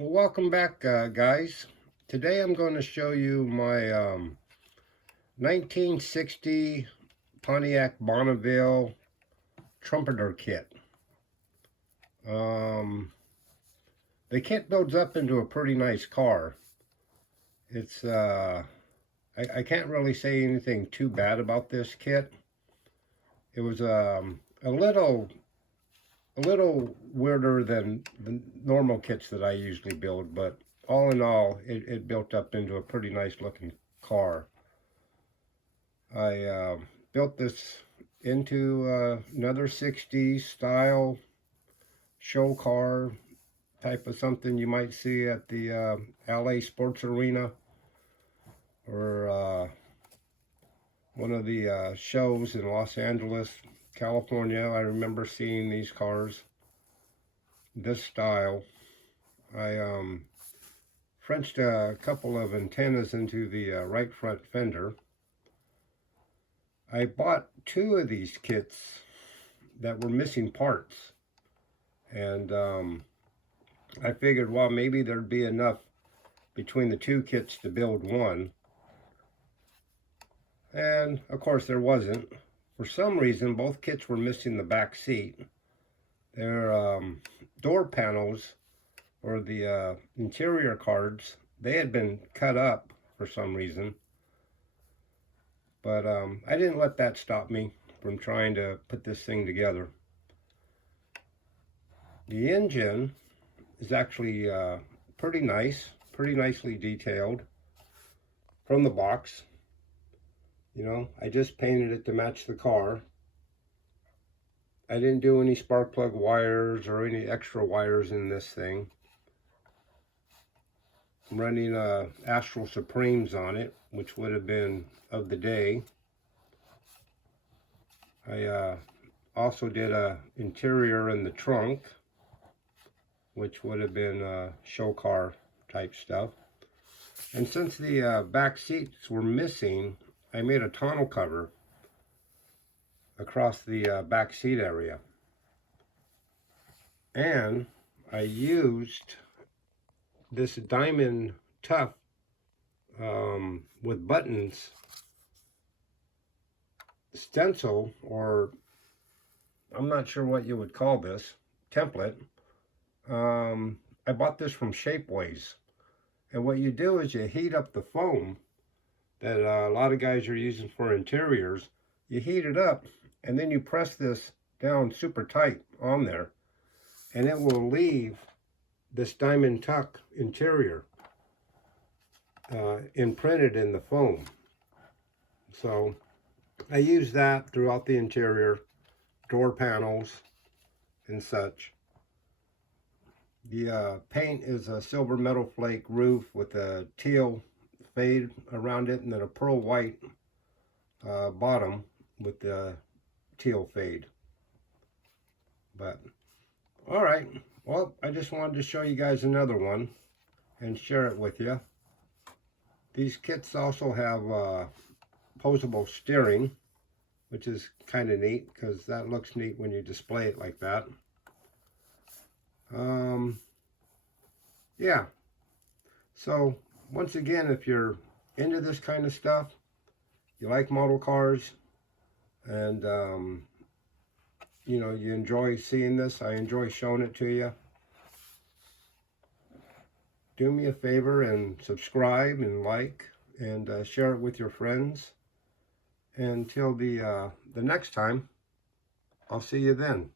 Well, welcome back, guys. Today I'm going to show you my 1960 Pontiac Bonneville Trumpeter kit. Um, the kit builds up into a pretty nice car. It's I can't really say anything too bad about this kit. It was a little weirder than the normal kits that I usually build, but all in all, it built up into a pretty nice looking car. I built this into another 60s style show car type of something you might see at the LA Sports Arena or one of the shows in Los Angeles, California. I remember seeing these cars, this style. I Frenched a couple of antennas into the right front fender. I bought two of these kits that were missing parts, and I figured, well, maybe there'd be enough between the two kits to build one, and of course there wasn't. For some reason, both kits were missing the back seat. Their door panels, or the interior cards, they had been cut up for some reason. But I didn't let that stop me from trying to put this thing together. The engine is actually pretty nice, pretty nicely detailed from the box. You know, I just painted it to match the car. I didn't do any spark plug wires or any extra wires in this thing. I'm running Astral Supremes on it, which would have been of the day. I also did a interior in the trunk, which would have been show car type stuff. And since the back seats were missing, I made a tonneau cover across the back seat area. And I used this diamond tough with buttons stencil, or I'm not sure what you would call this, template. I bought this from Shapeways, and what you do is you heat up the foam that a lot of guys are using for interiors. You heat it up, and then you press this down super tight on there, and it will leave this diamond tuck interior imprinted in the foam. So I use that throughout the interior, door panels and such. The paint is a silver metal flake roof with a teal fade around it, and then a pearl white bottom with the teal fade. But all right, well, I just wanted to show you guys another one and share it with you. These kits also have posable steering, which is kind of neat because that looks neat when you display it like that. Yeah, so once again, if you're into this kind of stuff, you like model cars, and you know, you enjoy seeing this, I enjoy showing it to you, do me a favor and subscribe and like and share it with your friends. Until the next time, I'll see you then.